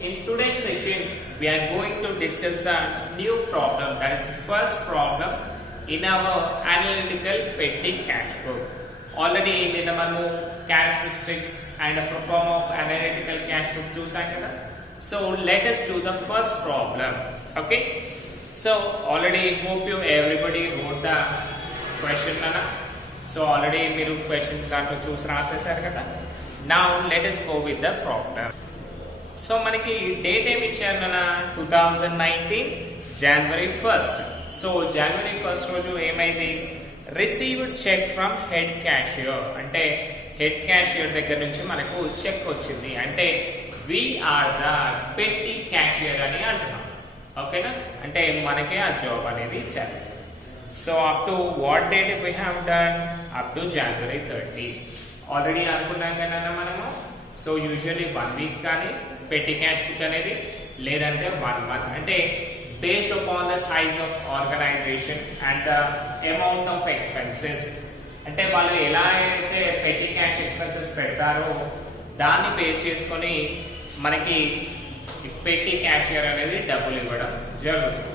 In today's session, we are going to discuss the new problem, that is the first problem in our analytical petty cash book. Already in our characteristics and a perform of analytical cash book చూసాం కదా. So let us do the first problem. Okay. So already hope you everybody wrote the question nana. So already మీరు question దాంట్లో చూసి రాసేసారు కదా. Now let us go with the problem. So మనకి డేట్ ఏమి ఇచ్చారు నా 2019 జనవరి 1st. సో జనవరి 1st రోజు ఏమైంది, received cheque from head cashier, అంటే హెడ్ క్యాషియర్ దగ్గర నుంచి మనకు చెక్ వచ్చింది, అంటే వీఆర్ ద పెట్టి క్యాషియర్ అని అంటున్నాం. ఓకేనా, అంటే మనకే ఆ జాబ్ అనేది ఇచ్చారు. So up to what date we have done, up to January 30. ఆల్రెడీ అనుకున్నాం కదా మనము. సో యూజువల్లీ 1 వీక్ కానీ పెట్టి క్యాష్ బుక్ అనేది, లేదంటే 1 మంత్, అంటే based upon the size of organisation and the amount of expenses, అంటే వాళ్ళు ఎలా అయితే పెట్టి క్యాష్ ఎక్స్పెన్సెస్ పెడతారో దాన్ని బేస్ చేసుకొని మనకి పెట్టి క్యాషియర్ అనేది డబ్బులు ఇవ్వడం జరుగుతుంది.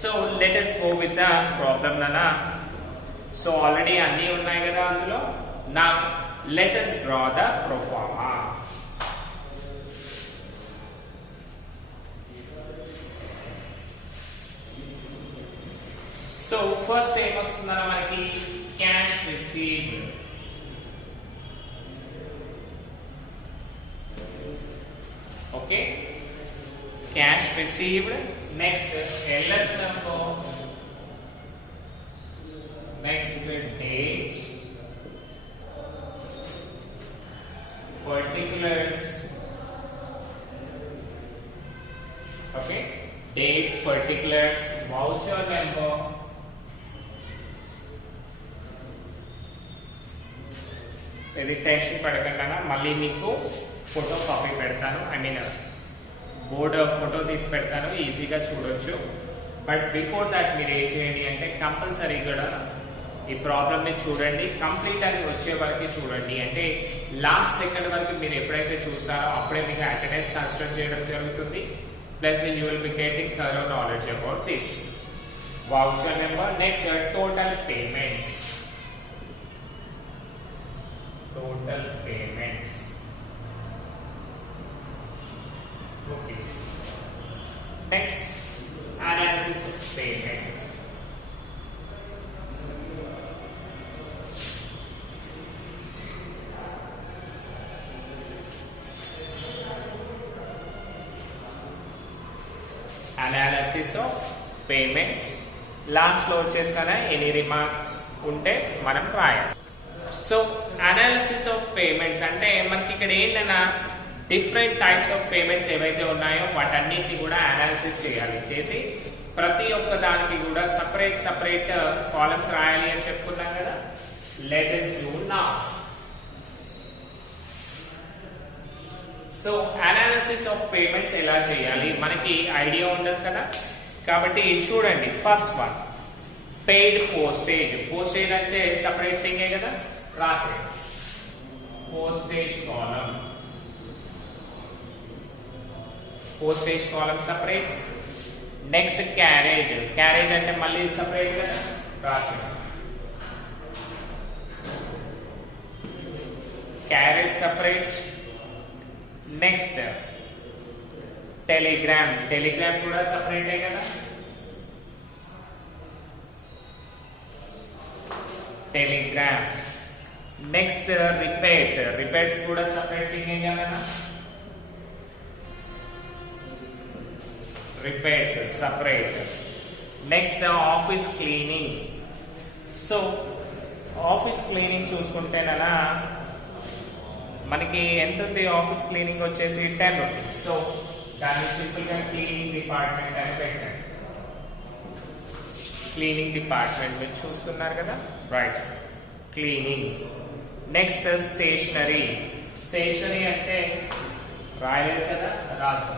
So let us go with the problem నానా. సో ఆల్రెడీ అన్నీ ఉన్నాయి కదా అందులో. నా let us draw the pro forma. So first ఏం వస్తుందా మనకి, cash received. Okay, cash received. Next LF number, next date, particulars. Okay, date, particulars, voucher number, ఇది టెన్షన్ పడకుండా మళ్ళీ మీకు ఫోటో కాపీ పెడతాను, ఐ మీన్ బోర్డ్ ఫోటో తీసి పెడతాను, ఈజీగా చూడొచ్చు. బట్ బిఫోర్ దాట్ మీరు ఏం చేయండి అంటే కంపల్సరీ కూడా ఈ ప్రాబ్లమ్ని చూడండి, కంప్లీట్ అని వచ్చే వరకు చూడండి. అంటే లాస్ట్ సెకండ్ వరకు మీరు ఎప్పుడైతే చూస్తారో అప్పుడే మీకు అటెండెన్స్ కన్సిడర్ చేయడం జరుగుతుంది. Plus you will be getting thorough knowledge about this. Voucher number. Next total payments, total payments, rupees. Next, analysis of payments. Analysis of payments. Last లో వచ్చేసారా ఎనీ రిమార్క్స్ ఉంటే మనం రాయాలి. సో అనాలిసిస్ ఆఫ్ పేమెంట్స్ అంటే మనకి ఇక్కడ ఏంటన్నా different types of payments ఏవైతే ఉన్నాయో వాటన్నిటిని కూడా అనాలిసిస్ చేయాలి. చేసి ప్రతి ఒక్క దానికి కూడా సపరేట్ కాలమ్స్ రాయాలి అని చెప్పుకున్నాం కదా. Let us do now. So analysis of payments ఎలా చేయాలి మనకి ఐడియా ఉండదు కదా. కాబట్టి చూడండి, first one paid postage. Postage అంటే సపరేట్ థింగే కదా, రాసే పోస్టేజ్ కాలం, పోస్టేజ్ కాలం సపరేట్. నెక్స్ట్ క్యారేజ్, క్యారేజ్ అంటే మళ్ళీ సపరేట్ కదా, రాసే carriage separate. Next telegram, telegram కూడా సపరేటే కదా, టెలిగ్రామ్. నెక్స్ట్ రిపేర్స్, రిపేర్స్ కూడా సపరేట్ థింగ్ కదా, repairs separate. Next office cleaning. So office cleaning చూసుకుంటేనా మనకి ఎంత ఉంది, ఆఫీస్ క్లీనింగ్ వచ్చేసి 10 రూపీస్. సో దాన్ని సింపుల్ గా క్లీనింగ్ డిపార్ట్మెంట్ అని పెట్టండి. క్లీనింగ్ డిపార్ట్మెంట్ మీరు చూస్తున్నారు కదా, right, cleaning. Next stationery. Stationery అంటే రాయలేదు కదా, రాదు.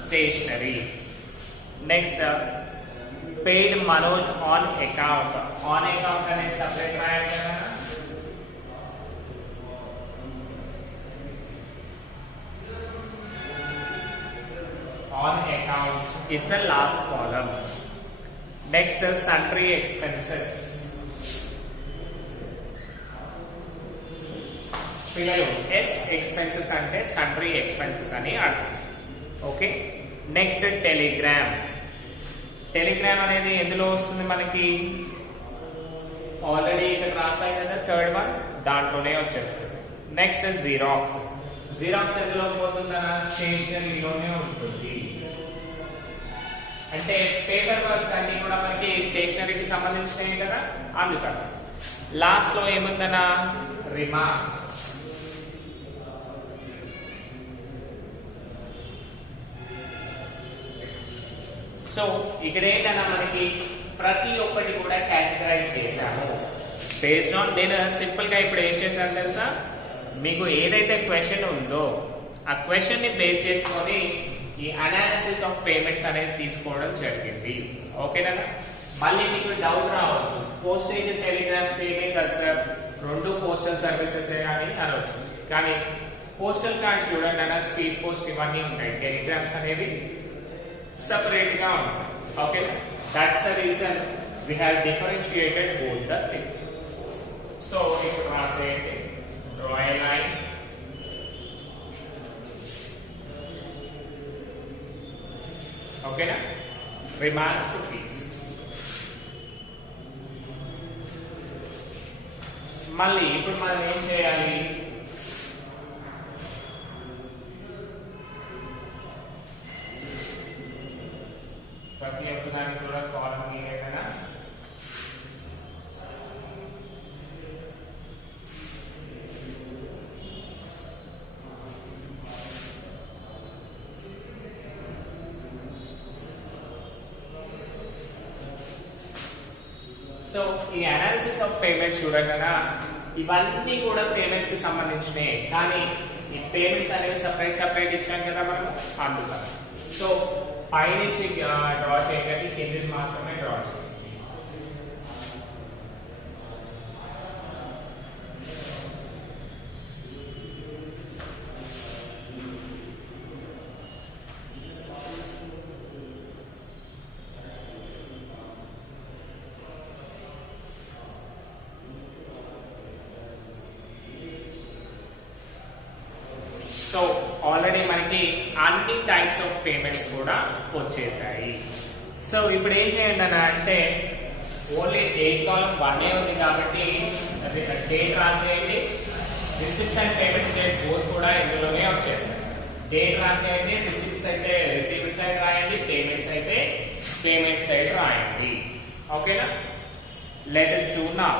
Stationery. Next paid Manoj on account. On account అనేది separate రాయాలి కదా. is the last column. Next is sundry expenses. పిల్లలు ఎస్ ఎక్స్పెన్సెస్ అంటే సన్రీ ఎక్స్పెన్సెస్ అని అర్థం. Okay, next telegram. టెలిగ్రామ్ అనేది ఎందులో వస్తుంది మనకి? ఆల్రెడీ ఇక్కడ రాసాయి కదా థర్డ్ వన్, దాంట్లోనే వచ్చేస్తుంది. Next xerox. జిరాక్స్ ఎందులో పోతుందా? స్టేషనరీలోనే ఉంటుంది. అంటే పేపర్ వర్క్స్ అన్ని కూడా మనకి స్టేషనరీకి సంబంధించినవి కదా, అందుకని. లాస్ట్ లో ఏముందనా? రిమార్క్స్. సో ఇక్కడ ఏంటన్నా మనకి ప్రతి ఒక్కటి కూడా కేటగరైజ్ చేశాము బేస్డ్ ఆన్. నేను సింపుల్ గా ఇప్పుడు ఏం చేశాను తెలుసా, మీకు ఏదైతే క్వశ్చన్ ఉందో ఆ క్వశ్చన్ ని బేస్ చేసుకొని ఈ అనాలిసిస్ ఆఫ్ పేమెంట్స్ అనేది తీసుకోవడం జరిగింది. ఓకేనా? మళ్ళీ మీకు డౌట్ రావచ్చు, పోస్టేజ్ టెలిగ్రామ్ సేమే కదా సార్, రెండు పోస్టల్ సర్వీసెస్ అని అనవచ్చు. కానీ పోస్టల్ కార్డ్స్ చూడండి అన్న, స్పీడ్ పోస్ట్ ఇవన్నీ ఉంటాయి, టెలిగ్రామ్స్ అనేవి separate గా ఉంటాయి. Okay, that's the reason we have differentiated both the things. So ఇప్పుడు రాసేయండి, draw a line. ఓకేనా? remarks to please. మళ్ళీ ఇప్పుడు మనం ఏం చేయాలి? ప్రతి ఒక్కదానికి కూడా కాలం గీయగలనా? సో ఈ అనాలిసిస్ ఆఫ్ పేమెంట్స్ చూడగలనా, ఇవన్నీ కూడా పేమెంట్స్ కి సంబంధించినవి, కానీ ఈ పేమెంట్స్ అనేవి సపరేట్ ఇచ్చాం కదా మనం, అందుకని. సో పైనుంచి డ్రా చేయండి, కిందిది మాత్రమే డ్రా చేయండి. సో ఆల్రెడీ మనకి అన్ని టైప్స్ ఆఫ్ పేమెంట్స్ కూడా వచ్చేసాయి. సో ఇప్పుడు ఏం చేయండి అన్న అంటే, ఓన్లీ డేట్ కాలం 1 ఉంది కాబట్టి డేట్ రాసేయండి, receipts and payments date both కూడా ఇందులోనే వచ్చేస్తాయి. డేట్ రాసేయండి, రిసిప్ట్స్ అయితే రిసీవ్డ్ సైడ్ రాయండి, పేమెంట్స్ అయితే పేమెంట్ సైడ్ రాయండి. ఓకేనా? Let us do now.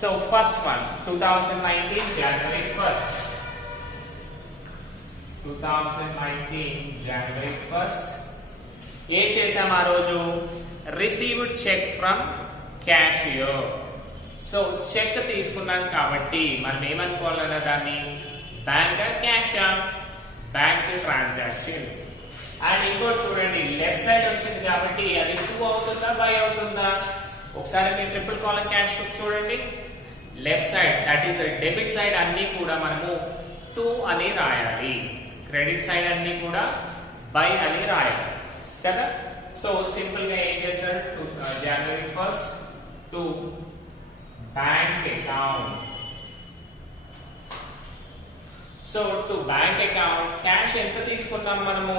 So first one, 2019 January 1st. 2019 January 1st. ఏ చేసాం ఆ రోజు? Received cheque from cashier. So cheque తీసుకున్నాం కాబట్టి మనం ఏమనుకోవాలన్నా దాన్ని బ్యాంక్ క్యాషా, బ్యాంక్ ట్రాన్సాక్షన్. అండ్ ఇంకోటి చూడండి, లెఫ్ట్ సైడ్ వచ్చింది కాబట్టి అది 2 అవుతుందా బై అవుతుందా? ఒకసారి మీరు ట్రిపుల్ కాలం క్యాష్ బుక్ చూడండి, left side that is debit side అన్ని కూడా మనము 2 అని రాయాలి, క్రెడిట్ సైడ్ అన్ని కూడా బై అని రాయాలి కదా. సో సింపుల్ గా ఏం చేస్తారు, జనవరి 1st to bank account. So to bank account cash ఎంత తీసుకున్నాం మనము?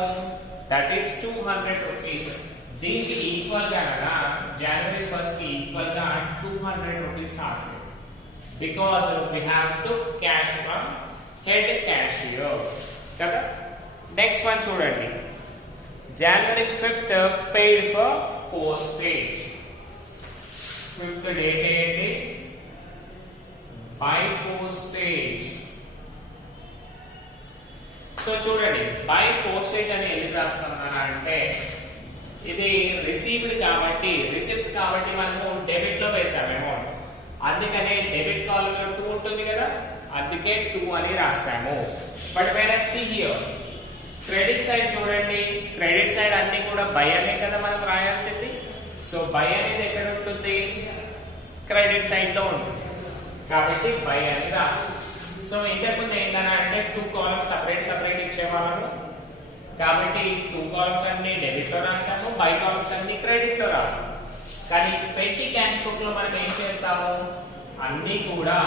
That is 200 rupees. దీనికి ఈక్వల్ గా జనవరి 1st కి ఈక్వల్ గా 200 రూపీస్ రాసాం, because we have to cash from head cashier కదా. నెక్స్ట్ వన్ చూడండి, జనవరి 5th paid for postage. 5th date ఏంటి? By postage. సో చూడండి, బై పోస్టేజ్ అని ఎందుకు రాస్తామన్నా అంటే, ఇది రిసీవ్డ్ కాబట్టి, రిసిప్ట్స్ కాబట్టి మనము డెబిట్ లో వేసాము అమౌంట్, అందుకనే డెబిట్ కాలంలో 2 ఉంటుంది కదా, అందుకే 2 అని రాసాము. బట్ వేరే సి హియర్ క్రెడిట్ సైడ్ చూడండి, క్రెడిట్ సైడ్ అన్ని కూడా బై అనే కదా మనం రాయాల్సింది. సో బై అనేది ఎక్కడ ఉంటుంది? క్రెడిట్ సైడ్ లో ఉంటుంది కాబట్టి బై అని రాస్తాం. సో ఇంతకుముందు ఏంటన్నా అంటే 2 కాలమ్స్ సపరేట్ ఇచ్చేవాళ్ళము, కాబట్టి 2 కాలమ్స్ అన్ని డెబిట్ లో రాసాము, బై కాలమ్స్ అన్ని క్రెడిట్ లో రాసాము. కానీ పెట్టి క్యాష్ బుక్ లో మనం ఏం చేస్తాము, అన్ని కూడా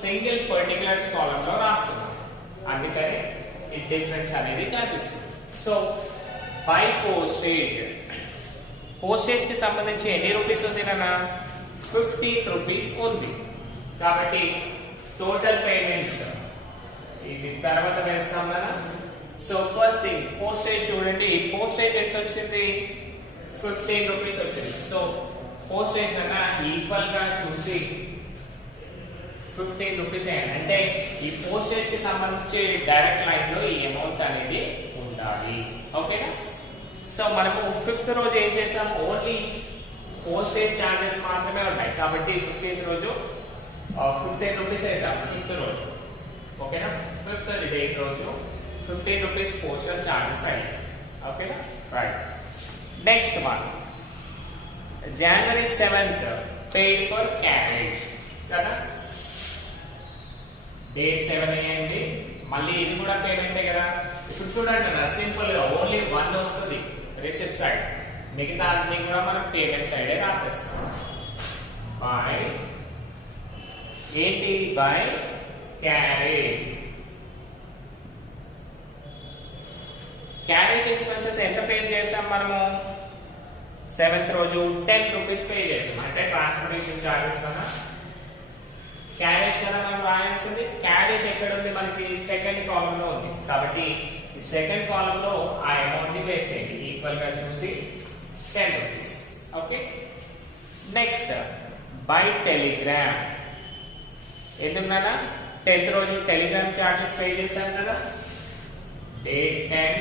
సింగిల్ పర్టికులర్స్ కాలమ్ లో రాస్తున్నాం. అందుకని ఈ డిఫరెన్స్ అనేది కనిపిస్తుంది. సో బై పోస్టేజ్, పోస్టేజ్ కి సంబంధించి ఎన్ని రూపీస్ ఉంది నాన్న, 15 రూపీస్ ఉంది. కాబట్టి టోటల్ పేమెంట్స్ ఇది తర్వాత వేస్తాం కదా. సో ఫస్ట్ థింగ్ పోస్టేజ్ చూడండి, పోస్టేజ్ ఎంత వచ్చింది, 15 రూపీస్ వచ్చింది. సో పోస్టేజ్ అన్న ఈక్వల్ గా చూసి 15 రూపీస్ అంటే ఈ పోస్టేజ్ కి సంబంధించి డైరెక్ట్ లైన్ లో ఈ అమౌంట్ అనేది ఉండాలి. ఓకేనా. సో మనము 5th రోజు ఏం చేసాం, ఓన్లీ పోస్టేజ్ చార్జెస్ మాత్రమే ఉన్నాయి. కాబట్టి 15th రోజు 15 రూపీస్ వేసాం 5th రోజు. ఓకేనా. 5th డేట్ రోజు 15 రూపీస్ పోస్టల్ చార్జెస్ అయ్యాయి. ఓకేనా. Right. Next one January 7th paid for carriage కదా. డేట్ 7 అయ్యండి. మళ్ళీ ఇది కూడా పేమెంటే కదా. ఇప్పుడు చూడండి నా సింపుల్ గా ఓన్లీ 1 వస్తుంది రిసిప్ట్ సైడ్, మిగతా అన్ని కూడా మనం పేమెంట్ సైడే రాసేస్తాం. బై ఏంటి, బై క్యారేజ్. క్యారేజ్ ఎక్స్పెన్సెస్ ఎంత పే చేసాం మనము, 7th రోజు 10 రూపీస్ పే చేసాం. అంటే ట్రాన్స్పోర్టేషన్ చార్జెస్ కన్నా క్యారేజ్ కదా మనం రాయాల్సింది. క్యారేజ్ ఎక్కడ ఉంది మనకి, సెకండ్ కాలమ్ లో ఉంది. కాబట్టి ఈ సెకండ్ కాలమ్ లో ఆ అమౌంట్ ని వేసేయండి ఈక్వల్ గా చూసి 10 rupees. Okay. Next by Telegram. ఎందుకన్నా 10th రోజు టెలిగ్రామ్ చార్జెస్ పే చేశాం కదా. డేట్ 10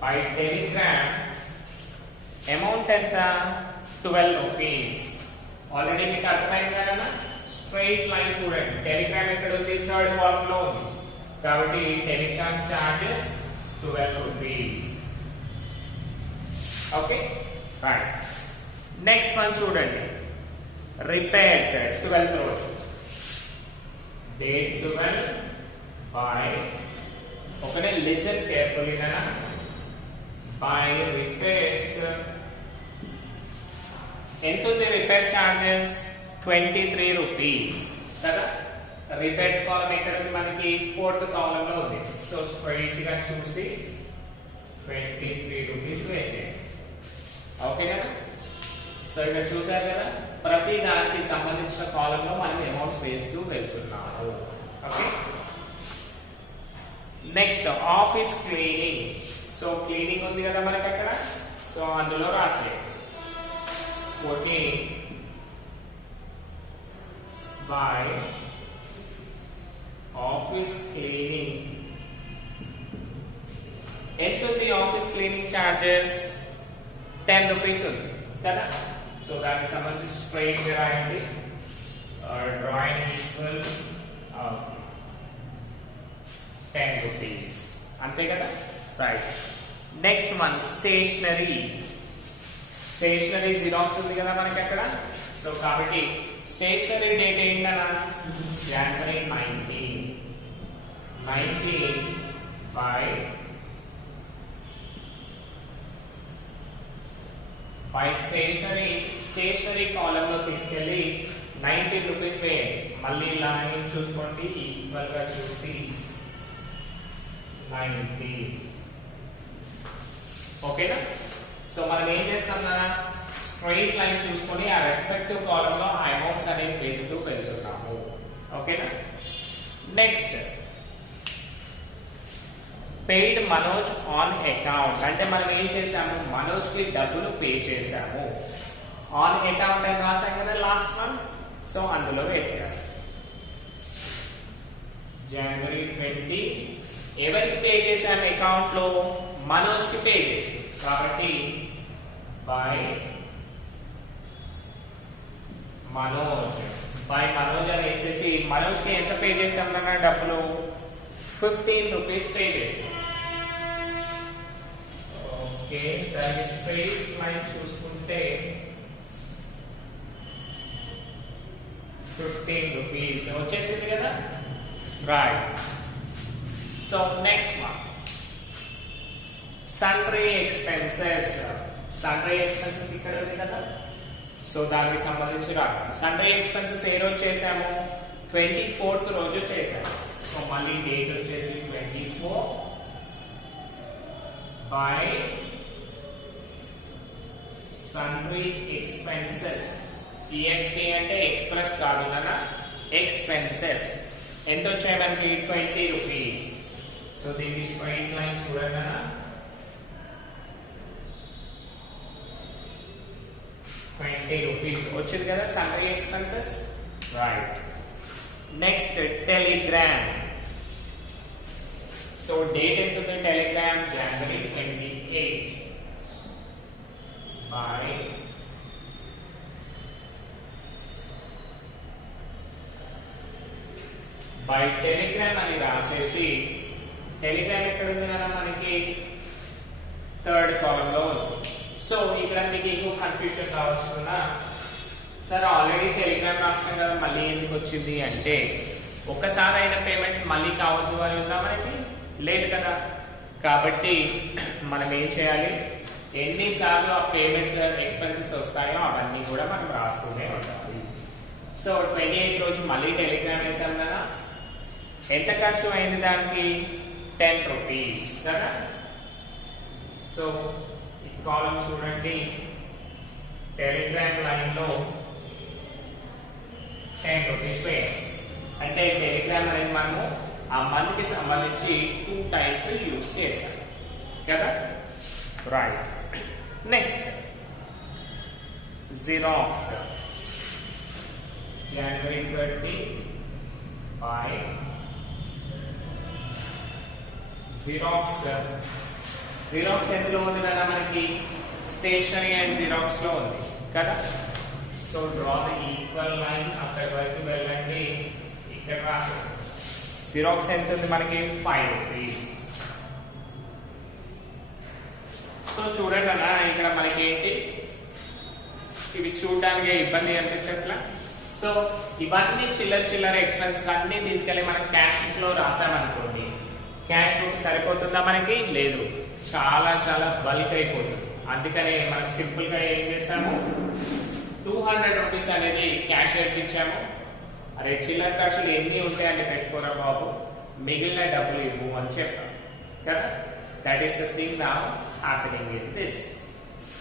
బై టెలిగ్రామ్ అమౌంట్ ఎంత, 12 రూపీస్. ఆల్రెడీ మీకు అర్థమైంది కదా. స్ట్రైట్ లైన్ చూడండి, టెలిగ్రామ్ ఎక్కడ ఉంది, 3rd కాలమ్ లో ఉంది. కాబట్టి Telegram charges 12 rupees. Okay. Right. Next one చూడండి, రిపేర్స్ 12th రోజు. డేట్ 12 బై, ఒకటే లిసన్ కేర్ఫుల్లీ కదా. బై రిపేర్స్ ఎంత ఉంది, రిపేర్ చార్జెస్ 23 రూపీస్ కదా. రిపేర్స్ కాలమ్ ఎక్కడ ఉంది మనకి, 4th కాలమ్ లో ఉంది. సో స్ట్రైట్ గా చూసి 23 రూపీస్ వేసేయండి. ఓకే కదా. సో ఇక్కడ చూసారు కదా, ప్రతి దానికి సంబంధించిన కాలమ్ లో మనం అమౌంట్స్ వేస్తూ వెళ్తున్నాము. Okay. Next office cleaning. So cleaning ఉంది కదా మనకి అక్కడ. సో అందులో రాసేయండి 14 బై ఆఫీస్ క్లీనింగ్. ఎంత ఉంది ఆఫీస్ క్లీనింగ్ చార్జెస్, 10 రూపీస్ ఉంది కదా. సో దానికి సంబంధించి స్ట్రైట్ గా రాయండి, డ్రాయింగ్ ఈక్వల్ 10 రూపీస్. అంతే కదా. Right. Next one stationery. Stationery xerox ఉంది కదా మనకి అక్కడ. సో కాబట్టి స్టేషనరీ డేట్ ఏంటన్నా, January 19 బై స్టేషనరీ కాలమ్ లో తీసుకెళ్లి 19 రూపీస్ పే. మళ్ళీ లైన్ చూసుకోండి, ఈక్వల్ గా చూసి 90. ఓకేనా. సో మనం ఏం చేస్తాం కదా, స్ట్రైట్ లైన్ చూసుకొని ఆ రెస్పెక్టివ్ కాలమ్ లో ఆ అమౌంట్స్ అనేవి వేస్తూ వెళ్తున్నాము. ఓకేనా. Next paid Manoj on account. అంటే మనం ఏం చేసాము, మనోజ్ కి డబ్బులు పే చేసాము. ఆన్ అకౌంట్ అని రాసాం కదా లాస్ట్ మంత్. సో అందులో వేసాము. January 20 ఎవరికి పే చేసాము అకౌంట్ లో, మనోజ్ కి పే చేసాం. కాబట్టి బై మనోజ్ అని వేసేసి మనోజ్ కి ఎంత పే చేసామన్నా డబ్బులు 15 రూపీస్ పే చేసాం. ఓకే. దాని స్ట్రైట్ లైన్ చూసుకుంటే 15 రూపీస్ వచ్చేసింది కదా. right. So next one, sundry expenses. Sundry expenses ఇక్కడ ఉంది కదా, సో దానికి సంబంధించి రాద్దాం. సన్డ్రీ ఎక్స్పెన్సెస్ ఏ రోజు చేసాము? 24th రోజు చేసాము. సో మళ్ళీ డేట్ వచ్చేసి 24 బై సన్డ్రీ ఎక్స్పెన్సెస్. EXP అంటే ఎక్స్ప్రెస్ కాదు కదా, ఎక్స్పెన్సెస్. ఎంత వచ్చాయి మనకి? 20 రూపీస్. సో దీనికి స్ట్రైట్ లైన్ చూడండి అన్న, 20 రూపీస్ వచ్చింది కదా sundry expenses, right. Next telegram. So date ఎంత ఉంది? టెలిగ్రామ్ January 28 బై టెలిగ్రామ్ అని రాసేసి, టెలిగ్రామ్ ఎక్కడ ఉంది కదా మనకి? 3rd కాలమ్ లో ఉంది. సో ఇక్కడ మీకు ఇంకో కన్ఫ్యూషన్ రావచ్చున్నా, సార్ ఆల్రెడీ టెలిగ్రామ్ రాసినాం కదా మళ్ళీ ఎందుకు వచ్చింది అంటే, ఒక్కసారి అయిన పేమెంట్స్ మళ్ళీ కావద్దు అని ఉందా మనకి? లేదు కదా. కాబట్టి మనం ఏం చేయాలి? ఎన్నిసార్లు ఆ పేమెంట్స్ ఎక్స్పెన్సెస్ వస్తాయో అవన్నీ కూడా మనం రాస్తూనే ఉండాలి. సో 28 రోజు మళ్ళీ టెలిగ్రామ్ వేసాం కదా, ఎంత ఖర్చు అయింది దానికి? 10 రూపీస్ కదా. సో ఈ కాలమ్ చూడండి, టెలిగ్రామ్ లైన్ లో 10 రూపీస్ వేయండి. అంటే టెలిగ్రామ్ అనేది మనము ఆ మంత్ కి సంబంధించి 2 టైమ్స్ యూజ్ చేసాం కదా, right. Next xerox. January 30 by xerox. Xerox ఎందులో ఉంది కదా మనకి? స్టేషనరీ అండ్ జిరాక్స్ లో ఉంది కదా. So draw the equal line, అక్కడి వరకు వెళ్ళండి, ఇక్కడ రాసుకోండి. జిరాక్స్ ఎంత ఉంది మనకి? 5 రూపీస్. సో చూడండి అన్న, ఇక్కడ మనకి ఏంటి, ఇవి చూడడానికి ఇబ్బంది అనిపించట్లా. సో ఇవన్నీ చిల్లర ఎక్స్పెన్సెస్ అన్ని తీసుకెళ్లి మనం క్యాష్ బుక్ లో రాసామనుకోండి, క్యాష్ బుక్ సరిపోతుందా మనకి? లేదు, చాలా బల్క్ అయిపోతుంది. అందుకని మనం సింపుల్ గా ఏం చేసాము, 200 రూపీస్ అనేది క్యాషియర్కి ఇచ్చాము. అరే చిల్లర ఖర్చులు ఎన్ని ఉంటాయని పెట్టుకోరా బాబు, మిగిలిన డబ్బులు ఇవ్వు అని చెప్పాం కదా. That is the thing now happening with this.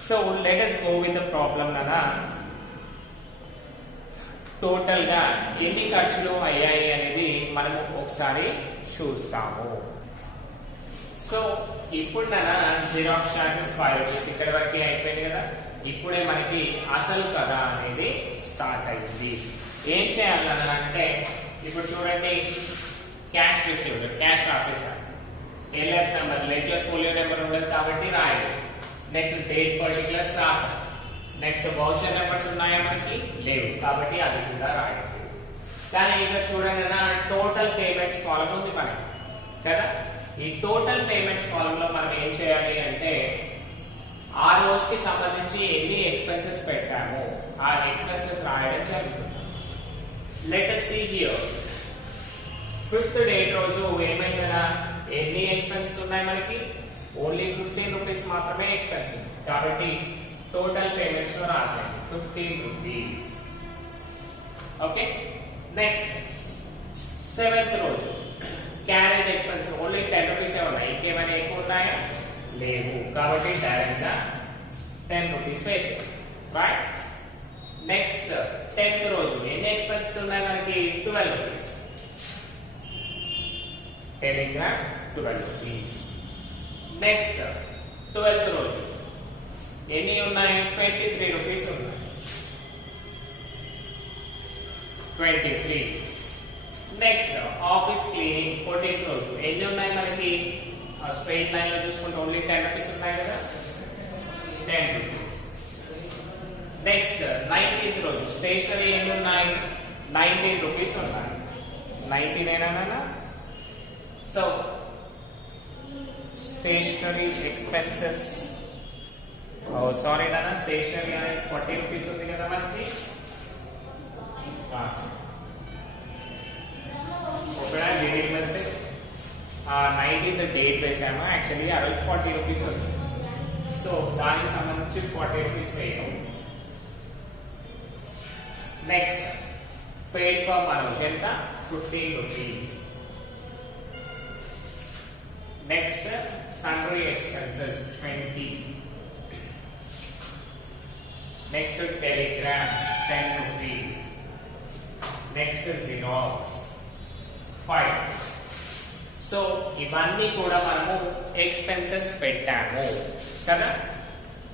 So let us go with the problem ననా. టోటల్ గా ఎన్ని ఖర్చులు అయ్యాయి అనేది మనము ఒకసారి చూస్తాము. సో ఇప్పుడు నా జిరాక్స్ చార్జెస్ 5 రూపీస్ ఇక్కడ వరకు అయిపోయింది కదా. ఇప్పుడే మనకి అసలు కదా అనేది స్టార్ట్ అయింది. ఏం చేయాలన్నా అంటే, ఇప్పుడు చూడండి, క్యాష్ రిసీవ్డ్, క్యాష్ రాసేసాను. LF number, ledger folio number ఉండదు కాబట్టి రాయలేదు. నెక్స్ట్ డేట్ పర్టికులర్స్ రాసాను. నెక్స్ట్ వౌచర్ నెంబర్స్ ఉన్నాయా మనకి? లేవు కాబట్టి అది కూడా రాయలేదు. కానీ ఇక్కడ చూడండి నా టోటల్ పేమెంట్స్ కాలమ్ ఉంది మనకి కదా. ఈ టోటల్ పేమెంట్స్ కాలమ్ లో మనం ఏం చేయాలి అంటే, ఆ రోజుకి సంబంధించి ఎన్ని ఎక్స్పెన్సెస్ పెట్టాము ఆ ఎక్స్పెన్సెస్ రాయడం జరుగుతుంది. Let us see here, 5th date రోజు ఏమైందనా, ఎన్ని ఎక్స్పెన్సెస్ ఉన్నాయి మనకి? ఓన్లీ 15 రూపీస్ మాత్రమే ఎక్స్పెన్స్ ఉంది. కాబట్టి టోటల్ పేమెంట్స్ లో రాసాను 15 రూపీస్. ఓకే. నెక్స్ట్ 7th రోజు క్యారేజ్ ఎక్స్పెన్స్ ఓన్లీ 10 రూపీస్ ఉన్నాయి. ఇంకేమైనా ఎక్కువ ఉన్నాయా? లేవు. కాబట్టి డైరెక్ట్ గా 10 రూపీస్ వేసాం, రైట్. నెక్స్ట్ 10th రోజు ఎన్ని ఎక్స్పెన్సెస్ ఉన్నాయి మనకి? 12 rupees. Telegram 12 rupees. Next 12th రోజు ఎన్ని ఉన్నాయి? 23 రూపీస్ ఉన్నాయి. 23. నెక్స్ట్ ఆఫీస్ క్లీనింగ్ 14th రోజు ఎన్ని ఉన్నాయి మనకి? స్ట్రైట్ లైన్ లో చూసుకుంటే ఓన్లీ 10 రూపీస్ ఉన్నాయి కదా, 10 రూపీస్. నెక్స్ట్ 19th రోజు స్టేషనరీ ఎన్ని ఉన్నాయి? 19 రూపీస్ ఉన్నాయి. 19 ఏనా? సో స్టేషనరీ ఎక్స్పెన్సెస్, సారీ నాన్న, స్టేషనరీ అనేది 40 రూపీస్ ఉంది కదా మనకి. ఓకేనా డీడీ ప్లస్ 19th డేట్ వేసాము యాక్చువల్లీ ఆ రోజు 40 రూపీస్ ఉంది సో దానికి సంబంధించి 40 రూపీస్ వేయడం నెక్స్ట్ paid for Manoj ఎంత 15 rupees next sundry expenses 20 next telegram 10 rupees next Xerox 5 సో ఇవన్నీ కూడా మనము ఎక్స్పెన్సెస్ పెట్టాము కదా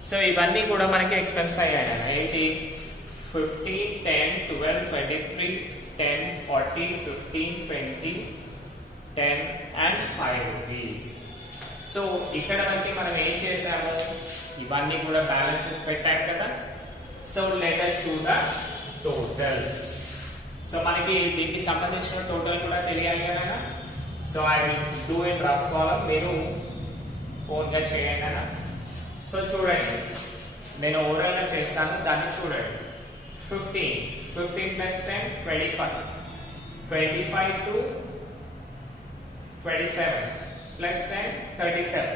సో ఇవన్నీ కూడా మనకి ఎక్స్పెన్స్ అయ్యాయి ఏంటి 50 10 12 23 10 40 15 20 10 and 5 rupees సో ఇక్కడ మనకి మనం ఏం చేసాము ఇవన్నీ కూడా బ్యాలెన్సెస్ పెట్టాం కదా so let us do the total so మనకి దీనికి సంబంధించిన టోటల్ కూడా తెలియాలి కదా so I will do in rough column మీరు ఓన్ గా చేయండి అన్న సో చూడండి నేను ఓవరాల్ గా చేస్తాను దాన్ని చూడండి 15 plus 10 25 25 to 27 plus 10 37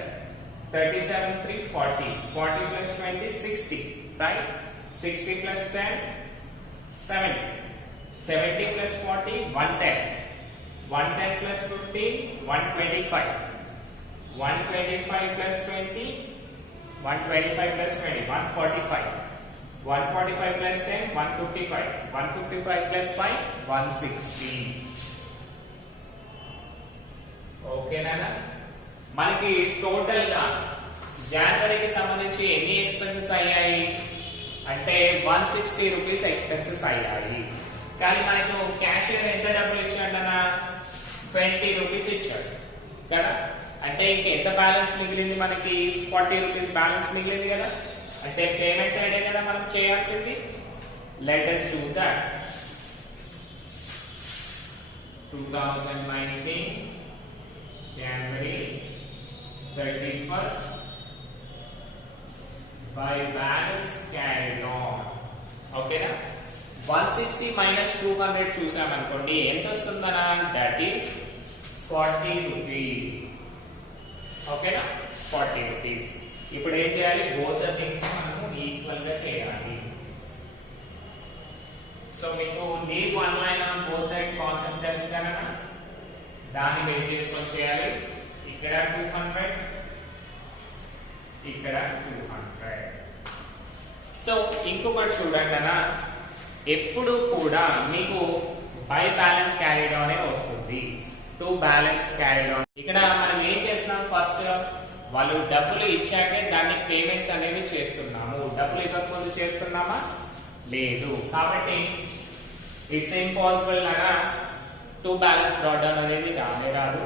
37 3 40 40 plus 20 60 right 60 plus 10 70 70 plus 40 110 110 plus 15 125 125 plus 20 125 plus 20 145 145 plus 10 155 155 plus 5 160 ఓకేనా మనకి టోటల్ గా జనవరికి సంబంధించి ఎన్ని ఎక్స్పెన్సెస్ అయ్యాయి అంటే 160 రూపీస్ ఎక్స్పెన్సెస్ అయ్యాయి కానీ మనకు క్యాషియర్ ఎంత డబ్బులు ఇచ్చాడన్నా 20 రూపీస్ ఇచ్చాడు కదా అంటే ఇంక ఎంత బ్యాలెన్స్ మిగిలింది మనకి 40 రూపీస్ బ్యాలెన్స్ మిగిలింది కదా అంటే పేమెంట్ సైడ్ కదా మనం చేయాల్సింది let us do that 2019 January 31st by balance carried on ఓకేనా 160 minus 200 చూసామనుకోండి ఎంత వస్తుందనా దట్ ఈస్ 40 రూపీస్ ఓకేనా 40 రూపీస్ ఇప్పుడు ఏం చేయాలి బోత్ ద థింగ్స్ మనము ఈక్వల్ గా చేయాలి సో మీకు leave one line on both side concept తెలుసు కదా దాన్ని బేస్ చేసుకొని చేయాలి ఇక్కడ 200 ఇక్కడ 200 సో ఇంకొకటి చూడండి అన్న ఎప్పుడు కూడా మీకు బై బ్యాలెన్స్ క్యారీడ్ ఆన్ అనే వస్తుంది టు బ్యాలెన్స్ క్యారీడ్ ఆన్ ఇక్కడ మనం ఏం చేస్తున్నాం ఫస్ట్ వాళ్ళు డబ్బులు ఇచ్చాకే దాన్ని పేమెంట్స్ అనేవి చేస్తున్నాము డబ్బులు ఇవ్వకముందు చేస్తున్నామా లేదు కాబట్టి ఇట్స్ ఇంపాసిబుల్ లాగా టు బ్యాలెన్స్ డ్రా డౌన్ అనేది రానే రాదు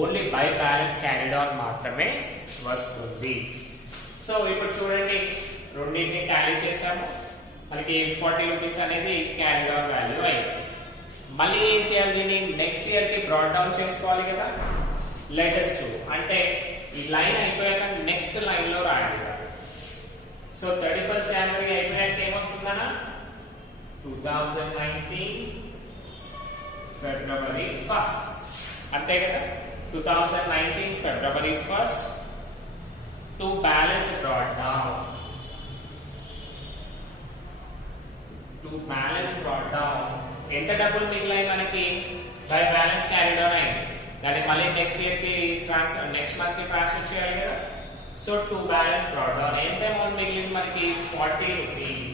only by balance carried on మాత్రమే వస్తుంది సో ఇప్పుడు చూడండి రెండింటిని టాలీ చేసాము మనకి 40 రూపీస్ అనేది క్యారీడ్ ఆన్ వాల్యూ అయింది మళ్ళీ ఏం చేయాలి దీన్ని నెక్స్ట్ ఇయర్ కి బ్రాడ్ డౌన్ చేసుకోవాలి కదా లెట్ us do అంటే ఈ లైన్ అయిపోయాక నెక్స్ట్ లైన్ లో రాయాలి సో 31st జనవరి అయిపోయాక ఏమొస్తుందన్నా 2019 ఫిబ్రవరి 1st అంతే కదా 2019 ఫిబ్రవరి 1st to balance broad down ఎంత డబ్బులు మిగిలాయి మనకి బై బ్యాలెన్స్ క్యారీడ్ ఆన్ అయింది దాన్ని మళ్ళీ నెక్స్ట్ ఇయర్ కి ట్రాన్స్ఫర్ నెక్స్ట్ మంత్ కి ట్రాన్స్ఫర్ చేయాలి కదా so to balance broad down ఎంత అమౌంట్ మిగిలింది మనకి 40 rupees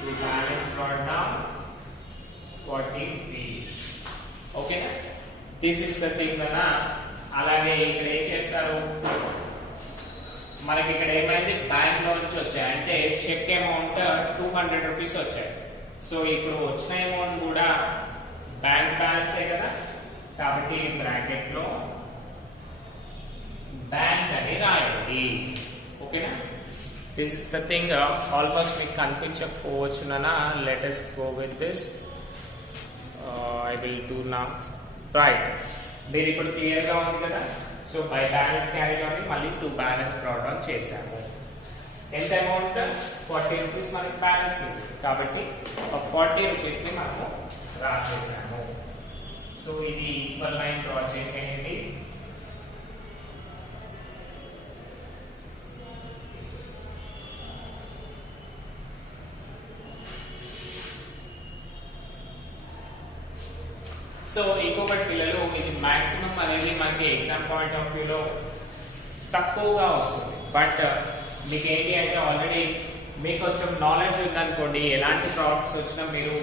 to balance broad down 40 రూపీస్ ఓకేనా దిస్ ఇస్ ద థింగ్ అన్న అలాగే ఇక్కడ ఏం చేస్తారు మనకి ఇక్కడ ఏమైంది బ్యాంక్ లో నుంచి వచ్చాయి అంటే చెక్ అమౌంట్ 200 రూపీస్ వచ్చాయి సో ఇప్పుడు వచ్చిన అమౌంట్ కూడా బ్యాంక్ బ్యాలెన్స్ కదా కాబట్టి బ్రాకెట్ లో బ్యాంక్ అని రాయండి ఓకేనా this is the thing almost మీకు కనిపించకపోవచ్చునా let us go with this I will do now right మీరు ఇప్పుడు క్లియర్ గా ఉంది కదా so by balance carry on మళ్ళీ టు బ్యాలెన్స్ బ్రాడ్ డౌన్ చేసాము ఎంత అమౌంట్ 40 రూపీస్ మనకి బ్యాలెన్స్ ఉంది కాబట్టి 40 రూపీస్ ని మనము రాసేసాము సో ఇది ఈక్వల్ లైన్ డ్రా చేసేయండి. సో ఇంకొకటి పిల్లలు, ఇది మాక్సిమం అనేది మనకి ఎగ్జామ్ పాయింట్ ఆఫ్ వ్యూలో తక్కువగా వస్తుంది. బట్ మీకు ఏంటి అంటే ఆల్రెడీ మీకు కొంచెం నాలెడ్జ్ ఉందనుకోండి, ఎలాంటి ప్రాబ్లమ్స్ వచ్చినా మీరు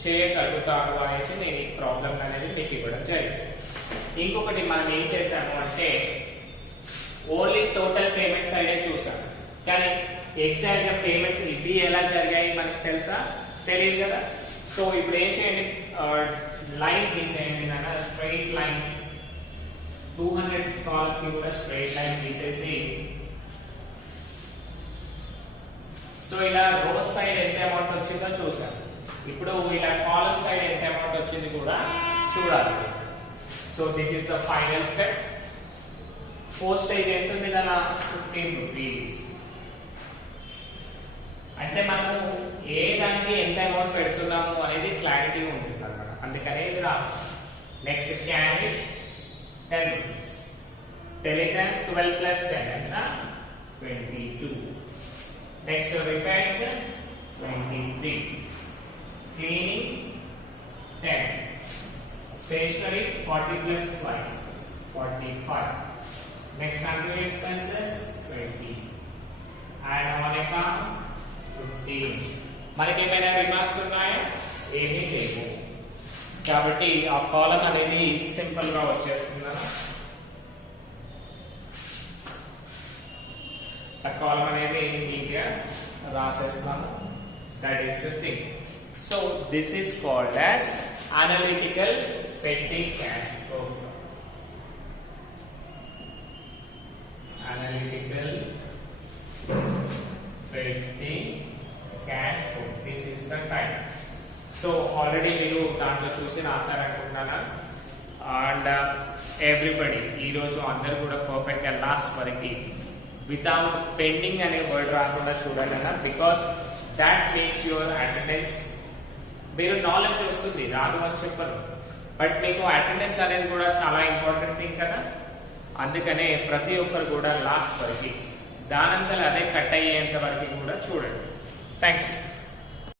చేయగలుగుతారు అనేసి నేను ఈ ప్రాబ్లం అనేది మీకు ఇవ్వడం జరిగింది. ఇంకొకటి మనం ఏం చేశాము అంటే ఓన్లీ టోటల్ పేమెంట్స్ సైడే చూసాం, కానీ ఎగ్జాక్ట్ గా పేమెంట్స్ ఇవి ఎలా జరిగాయి మనకు తెలుసా? తెలియదు కదా. సో ఇప్పుడు ఏం చేయండి, లైన్ తీసేయండి నాన్న, స్ట్రైట్ లైన్ 200 కాల్ కి కూడా స్ట్రైట్ లైన్ తీసేసి, సో ఇలా రోస్ సైడ్ ఎంత అమౌంట్ వచ్చిందో చూసాం. ఇప్పుడు ఇలా కాలమ్ సైడ్ ఎంత అమౌంట్ వచ్చింది కూడా చూడాలి. So this is the final step. Postage ఎంత ఉంది నాన్న? 15 రూపీస్. అంటే మనము ఏ దానికి ఎంత అమౌంట్ పెడుతున్నాము అనేది క్లారిటీ ఉంటుంది అన్నమాట, అందుకనే ఇది రాస్తాం. Next carriage 10 rupees, telegram 12 plus 10 ఎంత? 22. Next repairs 23, cleaning 10, stationery 40 plus 5 45. Next service expenses 20 and on account 15. మనకి ఏమైనా రిమార్క్స్ ఉన్నాయా? ఏమీ లేవు. కాబట్టి ఆ కాలం అనేది సింపుల్ గా వచ్చేస్తుంది. ఆ కాలం అనేది నీట్గా రాసేస్తాము. That is the thing. So this is called as analytical petty cash flow. Analytical petty cash flow, this is the type. So already మీరు దాంట్లో చూసి రాశారనుకుంటున్నాను. అండ్ ఎవ్రీబడి ఈరోజు అందరు కూడా పర్ఫెక్ట్ గా లాస్ట్ వరకు వితౌట్ పెండింగ్ అనే వర్డ్ రాకుండా చూడండి అన్న, because that makes your attendance. మీరు నాలెడ్జ్ వస్తుంది, రాదు అని చెప్పరు, బట్ మీకు అటెండెన్స్ అనేది కూడా చాలా ఇంపార్టెంట్ థింగ్ కదా. అందుకనే ప్రతి ఒక్కరు కూడా లాస్ట్ వరకు దానంతలో అదే కట్ అయ్యేంత వరకు కూడా చూడండి. Thank you.